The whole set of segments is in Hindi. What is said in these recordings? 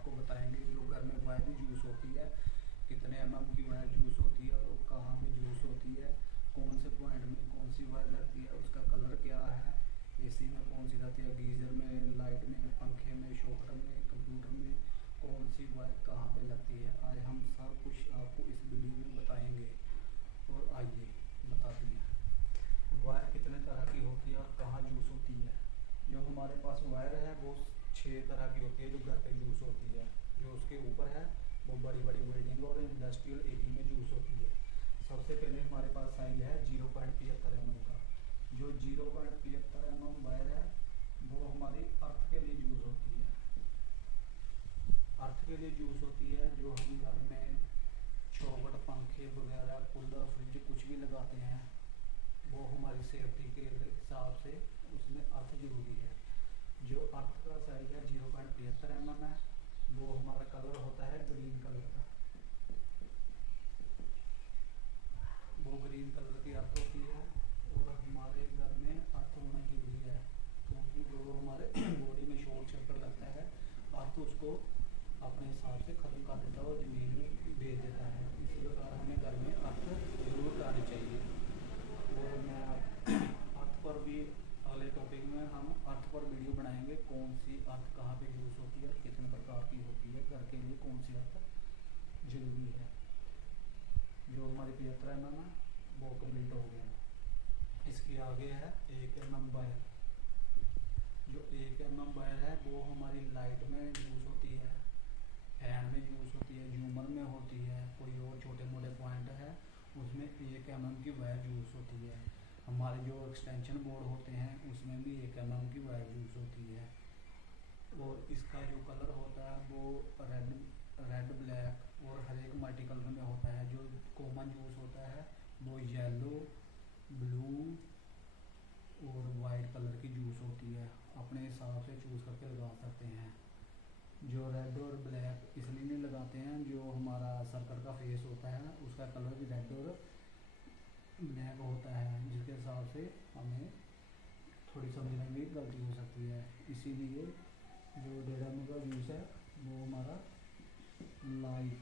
आपको बताएंगे जो घर में वायर भी यूज़ होती है, कितने की वायर यूज़ होती है और कहाँ पे यूज़ होती है, कौन से पॉइंट में कौन सी वायर लगती है, उसका कलर क्या है, एसी में कौन सी रहती है, गीज़र में, लाइट में, पंखे में, शॉकर में, कंप्यूटर में कौन सी वायर कहाँ पे लगती है। आज हम सब कुछ आपको इस वीडियो में बताएंगे। और आइए बताते हैं वायर कितने तरह की होती है और कहाँ यूज़ होती है। जो हमारे पास वायर है वो 6 तरह की होती है जो घर पे यूज़ होती है। जो उसके ऊपर है वो बड़ी बड़ी बिल्डिंग और इंडस्ट्रियल एरिया में यूज़ होती है। सबसे पहले हमारे पास साइज है 0.75 mm का। जो 0.75 mm वायर है वो हमारी अर्थ के लिए यूज़ होती है। अर्थ के लिए यूज़ होती है। जो हम घर में चौखट, पंखे वगैरह, कूलर, फ्रिज कुछ भी लगाते हैं वो हमारी सेफ्टी के हिसाब से उसमें अर्थ जरूरी है। जो अर्थ का साइज है 0.75 mm है। वो हमारा कलर होता है ग्रीन कलर का। वो ग्रीन कलर की अर्थ होती है। और हमारे घर में अर्थ होना जरूरी है क्योंकि जो हमारे बॉडी में शॉर्ट सर्किट लगता है अर्थ उसको अपने हिसाब से ख़त्म कर देता है और ज़मीन में भेज देता है। इसी प्रकार हमें घर में अर्थ जरूर करानी चाहिए। और मैं अर्थ पर भी अगले टॉपिक में हम अर्थ पर वीडियो बनाएंगे, कौन सी अर्थ कहाँ पे यूज़ होती है और कितने प्रकार की होती है, घर के लिए कौन सी अर्थ जरूरी है। जो हमारी 75 mm है वो कम्प्लीट हो गया। इसके आगे है 1 mm वायर। जो 1 mm वायर है वो हमारी लाइट में यूज़ होती है, फैन में यूज़ होती है, झूमर में होती है, कोई और छोटे मोटे पॉइंट है उसमें 1 mm की वायर यूज़ होती है। हमारे जो एक्सटेंशन बोर्ड होते हैं उसमें भी 1 mm की वायर यूज़ होती है। और इसका जो कलर होता है वो रेड ब्लैक और हर एक मल्टी कलर में होता है। जो कॉमन यूज़ होता है वो येलो, ब्लू और वाइट कलर की यूज़ होती है। अपने हिसाब से चूज़ करके लगा सकते हैं। जो रेड और ब्लैक इसलिए नहीं लगाते हैं, जो हमारा सर्कल का फेस होता है उसका कलर भी रेड और ब्लैक होता है, जिसके हिसाब से हमें थोड़ी समझने में गलती हो सकती है। इसीलिए जो 1.5 mm का यूज़ है वो हमारा लाइट,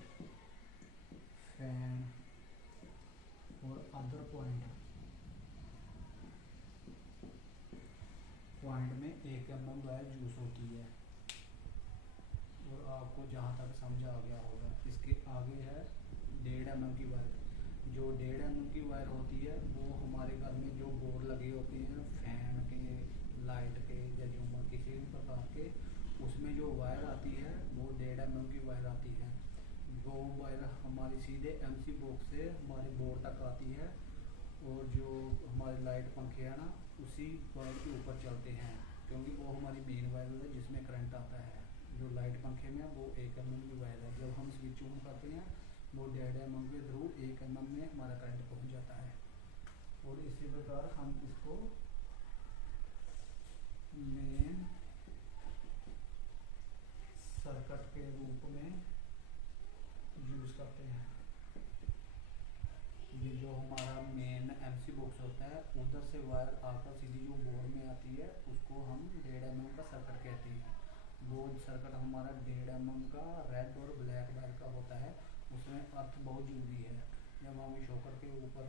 फैन और अदर पॉइंट में 1 mm वायर यूज़ होती है। और आपको जहाँ तक समझ आ गया होगा। इसके आगे है 1.5 mm की वायर। जो 1.5 mm की वायर होती है वो हमारे घर में जो बोर्ड लगे होते हैं फैन के, लाइट के या झूमर किसी भी प्रकार के, उसमें जो वायर आती है वो 1.5 mm की वायर आती है। वो वायर हमारी सीधे MC बॉक्स से हमारे बोर्ड तक आती है। और जो हमारे लाइट पंखे हैं ना उसी वायर के ऊपर चलते हैं क्योंकि वो हमारी मेन वायर है जिसमें करंट आता है। जो लाइट पंखे में वो 1 mm की वायर है। जब हम स्विच ऑन करते हैं वो 1.5 mm के थ्रू 1 mm में हमारा करंट पहुंच जाता है। और इसी प्रकार हम इसको मेन सर्किट के रूप में यूज़ करते हैं। ये जो हमारा मेन MC बॉक्स होता है उधर से वायर आकर सीधी जो बोर्ड में आती है उसको हम 1.5 mm का सर्किट कहते हैं। वो सर्किट हमारा 1.5 mm का रेड और ब्लैक वायर का होता है। उसमें अर्थ बहुत ज़रूरी है। जब हम शॉकर के ऊपर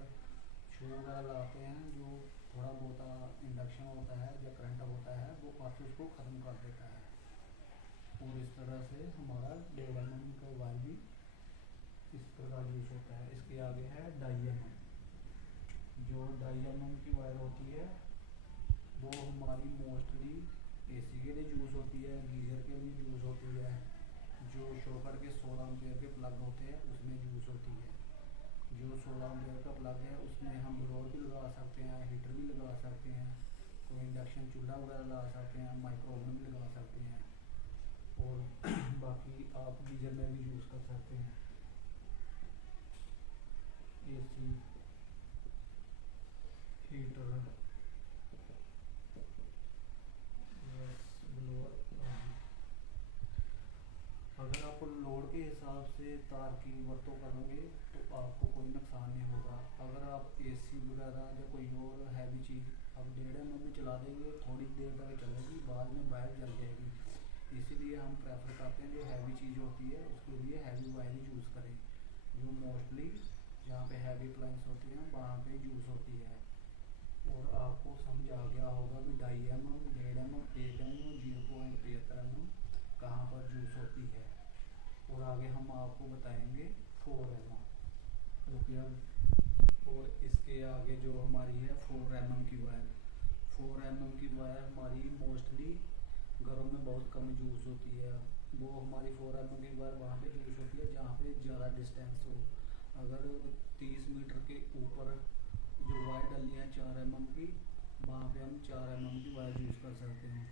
शू वगैरह लगाते हैं जो थोड़ा बहुत इंडक्शन होता है या करंट होता है वो अर्थ उसको ख़त्म कर देता है। और इस तरह से हमारा 1.5 mm का वायर भी इस प्रकार यूज़ होता है। इसके आगे है 2.5 mm। जो 2.5 mm की वायर होती है वो हमारी मोस्टली AC के लिए यूज़ होती है, गीज़र के लिए यूज़ होती है। जो शॉकर के 16 एम्पीयर के प्लग होते हैं उसमें यूज़ होती है। जो 16 एम्पीयर का प्लग है उसमें हम ब्लोअर भी लगा सकते हैं, हीटर भी लगा सकते हैं, कोई इंडक्शन चूल्हा वगैरह लगा सकते हैं, माइक्रो ओवन भी लगा सकते हैं। और बाकी आप गीज़र में भी यूज़ कर सकते हैं। AC, heater, blower. अगर आप लोड के हिसाब से तार की वरतों करोगे तो आपको कोई नुकसान नहीं होगा। अगर आप AC वगैरह या कोई और हैवी चीज़ आप 1.5 mm में चला देंगे थोड़ी देर तक चलेगी, बाद में वायर जल जाएगी। इसीलिए हम प्रेफर करते हैं जो हैवी चीज़ होती है उसके लिए हैवी वायर यूज़ करें, जो मोस्टली जहाँ पे हैवी अप्लाइंस होती हैं वहाँ पे यूज़ होती है। और आपको समझ आ गया होगा कि 2.5 mm, 1.5 mm, 1 mm, 0.75 mm कहाँ पर यूज़ होती है। और आगे हम आपको बताएंगे 4 mm। रुपया। और इसके आगे जो हमारी है 4 mm की वायर, 4 mm की वायर हमारी मोस्टली घरों में बहुत कम यूज़ होती है। वो हमारी 4 mm की वायर वहाँ पे यूज़ होती है जहाँ पे ज़्यादा डिस्टेंस हो। अगर 30 मीटर के ऊपर जो वायर डली है 4 mm की, वहाँ पे हम 4 mm की वायर यूज़ कर सकते हैं।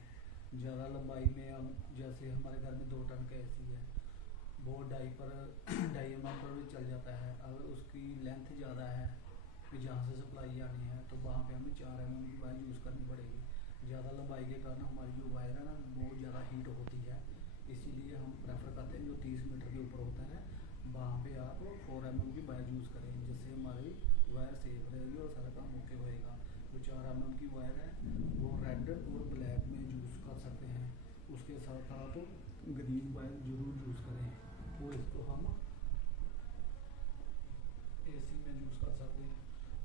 ज़्यादा लंबाई में हम जैसे हमारे घर में 2 टन का एसी है, वो 2.5 पर भी चल जाता है। अगर उसकी लेंथ ज़्यादा है कि जहाँ से सप्लाई आनी है तो वहाँ पे हमें 4 mm की वायर यूज़ करनी पड़ेगी। ज़्यादा लंबाई के कारण हमारी जो वायर है ना बहुत ज़्यादा हीट होती है, इसीलिए हम प्रेफर करते हैं जो 30 मीटर के ऊपर होता है वहाँ पे आप 4 mm की वायर यूज़ करें, जिससे हमारी वायर सेफ रहेगी और सारा काम ओके होएगा। जो 4 mm की वायर है वो रेड और ब्लैक में यूज़ कर सकते हैं, उसके साथ आप ग्रीन वायर ज़रूर यूज़ करें और इसको हम एसी में यूज़ कर सकते हैं।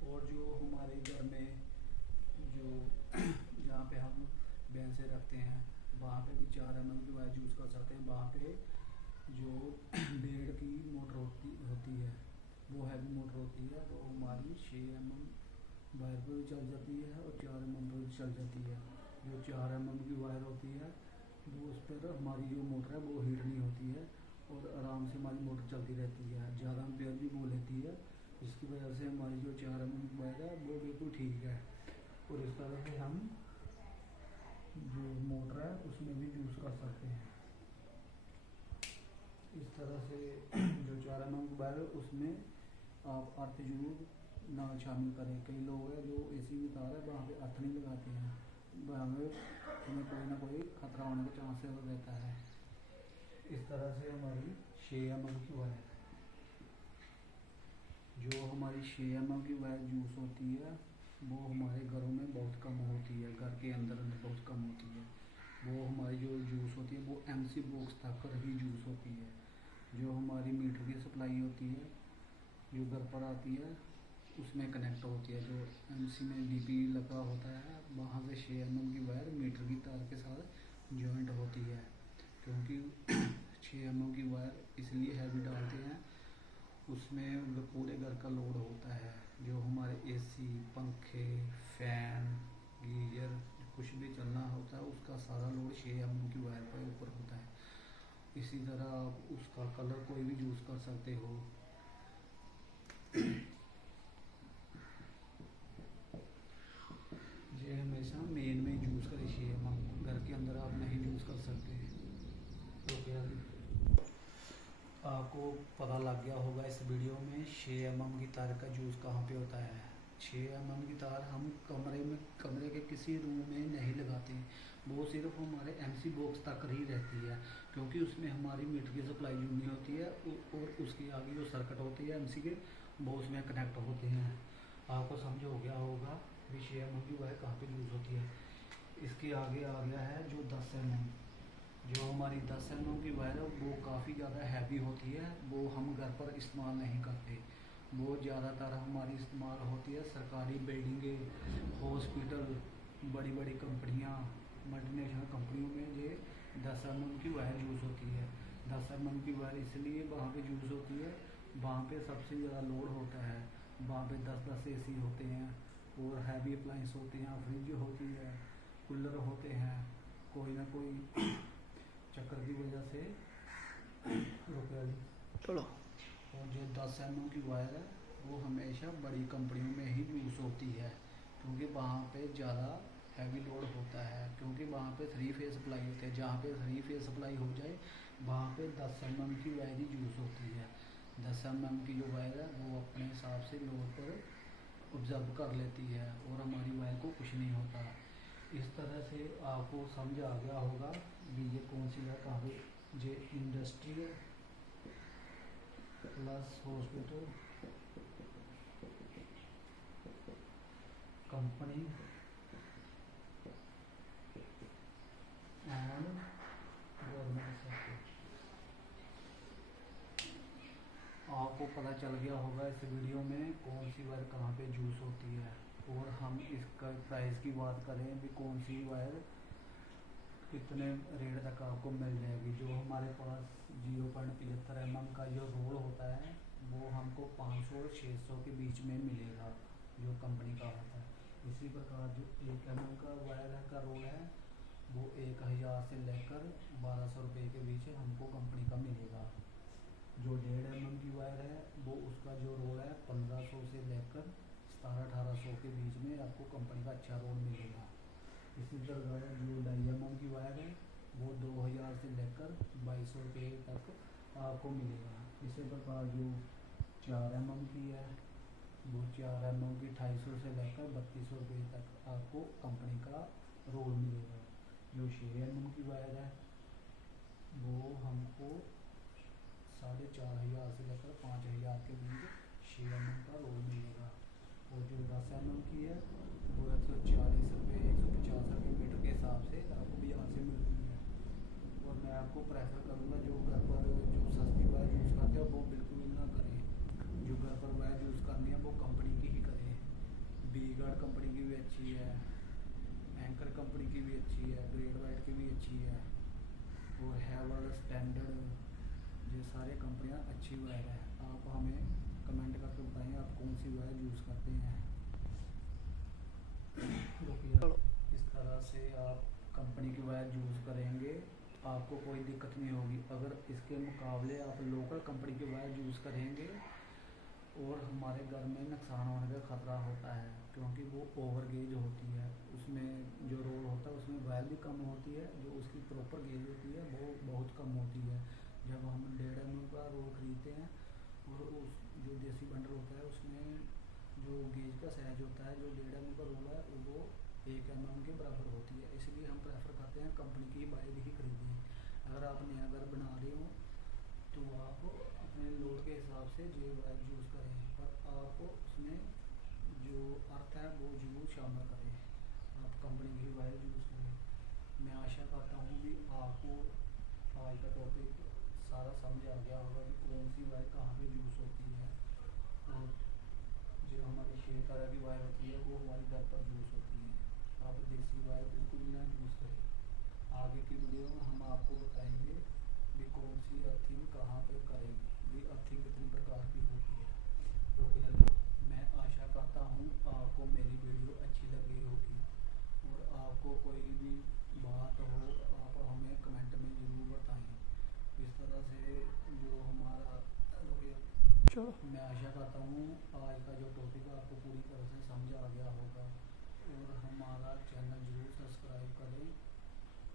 और जो हमारे घर में जो जहाँ पे हम भैंसें रखते हैं वहाँ पे भी 4 mm की वायर यूज़ कर सकते हैं। वहाँ पे जो बेड की मोटर होती है वो हैवी मोटर होती है, वो हमारी 6 mm वायर पर भी चल जाती है और 4 mm पर भी चल जाती है। जो 4 mm की वायर होती है वो उस पर हमारी जो मोटर है वो हीट नहीं होती है और आराम से हमारी मोटर चलती रहती है, ज़्यादा एम्पेयर भी वो लेती है, जिसकी वजह से हमारी जो 4 mm की वायर है वो बिल्कुल ठीक है। और इस तरह से हम जो मोटर है उसमें भी यूज़ कर सकते हैं। इस तरह से जो 4 mm की वायर है उसमें आप अर्थ जरूर ना शामिल करें। कई लोग हैं जो एसी में तार है वहाँ पे अर्थ नहीं लगाते हैं, वहाँ पे हमें कोई ना कोई खतरा होने का चांस रहता है। इस तरह से हमारी 6 mm की वायर, जो हमारी 6 mm की वायर यूज़ होती है वो हमारे घरों में बहुत कम होती है, घर के अंदर बहुत कम होती है। वो हमारी जो यूज़ होती है वो एमसी बॉक्स तक ही यूज़ होती है। जो हमारी मीटर की सप्लाई होती है जो घर पर आती है उसमें कनेक्ट होती है, जो एमसी में डीपी लगा होता है वहाँ से 6 mm की वायर मीटर की तार के साथ जॉइंट होती है। क्योंकि 6 mm की वायर इसलिए हैवी डालते हैं, उसमें पूरे घर का लोड होता है। जो हमारे एसी, पंखे, फैन, गीजर कुछ भी चलना होता है उसका सारा लोड 6 mm की वायर पर ऊपर होता है। इसी तरह आप उसका कलर कोई भी यूज़ कर सकते हो। ये हमेशा मेन में यूज़ करें 6 mm, घर के अंदर आप नहीं यूज़ कर सकते। तो क्या आपको पता लग गया होगा इस वीडियो में 6 mm की तार का यूज़ कहाँ पे होता है। 6 mm की तार हम कमरे के किसी रूम में नहीं लगाते, वो सिर्फ हमारे एमसी बॉक्स तक ही रहती है, क्योंकि उसमें हमारी मीटर की सप्लाई जुड़नी होती है और उसकी आगे जो सर्किट होती है एमसी के वो उसमें कनेक्ट होते हैं। आपको समझ हो गया होगा कि 6 mm की वायर कहाँ पे यूज़ होती है। इसके आगे आ गया है जो 10 mm। जो हमारी 10 mm की वायर है वो काफ़ी ज़्यादा हैवी होती है, वो हम घर पर इस्तेमाल नहीं करते। वो ज़्यादातर हमारी इस्तेमाल होती है सरकारी बिल्डिंगें, हॉस्पिटल, बड़ी बड़ी कंपनियाँ, मल्टीनेशनल कंपनियों में ये 10 mm की वायर यूज़ होती है। 10 mm की वायर इसलिए वहाँ पे यूज़ होती है, वहाँ पे सबसे ज़्यादा लोड होता है, वहाँ पे 10-10 एसी होते हैं और हैवी अप्लाइंस होते हैं, फ्रिज होती है, कूलर होते हैं, कोई ना कोई चक्कर की वजह से रुपया चलो। और जो 10 mm की वायर है वो हमेशा बड़ी कंपनियों में ही यूज़ होती है, क्योंकि वहाँ पे ज़्यादा हैवी लोड होता है, क्योंकि वहाँ पे 3 फेज सप्लाई होती है। जहाँ पे 3 फेज सप्लाई हो जाए वहाँ पे 10 mm की वायर ही यूज़ होती है। 10 mm की जो वायर है वो अपने हिसाब से लोड पर ऑब्जर्व कर लेती है और हमारी वायर को कुछ नहीं होता। इस तरह से आपको समझ आ गया होगा कि ये कौन सी है, कहाँ पे ये industrial plus hospital company and पता चल गया होगा इस वीडियो में कौन सी वायर कहाँ पे यूज़ होती है। और हम इसका प्राइस की बात करें भी कौन सी वायर कितने रेट तक आपको मिल जाएगी। जो हमारे पास 0.75 mm का जो रोल होता है वो हमको 500 और 600 के बीच में मिलेगा, जो कंपनी का होता है। इसी प्रकार जो 1 mm का वायर का रोल है वो 1000 से लेकर 1200 रुपये के बीच हमको कंपनी का मिलेगा। जो 1.5 mm की वायर है वो उसका जो रोल है 1500 से लेकर 1700-1800 के बीच में आपको कंपनी का अच्छा रोल मिलेगा। इसी तरह जो 2.5 mm की वायर है वो 2000 से लेकर 2200 रुपये तक आपको मिलेगा। इसी प्रकार जो 4 mm की है वो 4 mm की 250 से लेकर 3200 रुपये तक आपको कंपनी का रोल मिलेगा। जो 6 mm की वायर है वो हमको 4500 से लेकर 5000 के बीच 6 mm का रोल मिलेगा। और जो 10 mm की है वो 140 रुपये 150 रुपये मीटर के हिसाब से आपको बाजार से मिलती है। और मैं आपको प्रेफर करूँगा जो घर पर जो सस्ती वायर यूज़ करते हैं वो बिल्कुल ना करें। जो घर पर वायर यूज़ करनी है वो कंपनी की ही करें। वी-गार्ड कंपनी की भी अच्छी है, एंकर कंपनी की भी अच्छी है, ग्रेड वाइट की भी अच्छी है, और हैवेल्स, स्टैंडर्ड, ये सारे कंपनियां अच्छी वायर है। आप हमें कमेंट करके बताएं आप कौन सी वायर यूज़ करते हैं। इस तरह से आप कंपनी की वायर यूज़ करेंगे आपको कोई दिक्कत नहीं होगी। अगर इसके मुकाबले आप लोकल कंपनी की वायर यूज़ करेंगे और हमारे घर में नुकसान होने का ख़तरा होता है, क्योंकि वो ओवर गेज होती है। उसमें जो रोल होता है उसमें वायर भी कम होती है, जो उसकी प्रॉपर गेज होती है वो बहुत कम होती है। जब हम 1.5 mm का रोल खरीदते हैं और उस जो देसी बंडल होता है उसमें जो गेज का साइज होता है, जो 1.5 mm का रोल है वो 1 mm के बराबर होती है। इसलिए हम प्रेफर करते हैं कंपनी की वायर ही खरीदें। अगर आप नया घर बना रहे हो तो आप अपने लोड के हिसाब से ये वायर यूज़ करें, पर आप उसमें जो अर्थ है वो जरूर शामिल करें। आप कंपनी की वायर यूज़ करें। मैं आशा करता हूँ कि आपको आज का टॉपिक सारा समझ आ गया होगा कि कौन सी वायर कहाँ पे यूज़ होती है। और जो हमारी 6 तरह की वायर होती है वो हमारे घर पर यूज़ होती है। आप देसी वायर बिल्कुल भी ना यूज़ करें। आगे की वीडियो में हम आपको बताएंगे भी कौन सी अर्थिंग कहाँ पे करेंगे, भी अर्थिंग कितनी प्रकार की होती है। तो मैं आशा करता हूँ आपको मेरी वीडियो अच्छी लगी होगी। और आपको कोई भी बात हो आप हमें कमेंट में ज़रूर बताएं। इस तरह से जो हमारा चलो, मैं आशा करता हूँ आज का जो टॉपिक है आपको पूरी तरह से समझ आ गया होगा। और हमारा चैनल ज़रूर सब्सक्राइब करें।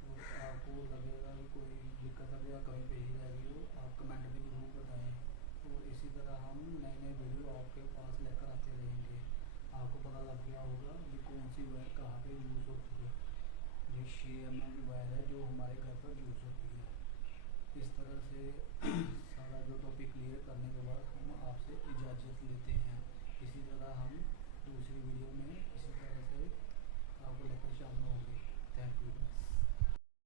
और आपको लगेगा कि कोई दिक्कत है या कहीं पे ही रह गई हो आप कमेंट में ज़रूर बताएं। और इसी तरह हम नए नए वीडियो आपके पास लेकर आते रहेंगे। आपको पता लग गया होगा कि कौन सी वायर कहाँ पे यूज़ होती है। ये 6 mm की वायर है जो हमारे घर पर यूज़ होती है। इस तरह से सारा जो टॉपिक क्लियर करने के बाद हम आपसे इजाज़त लेते हैं। इसी तरह हम दूसरी वीडियो में इसी तरह से आपको लेकर शामिल होंगे। Thank you.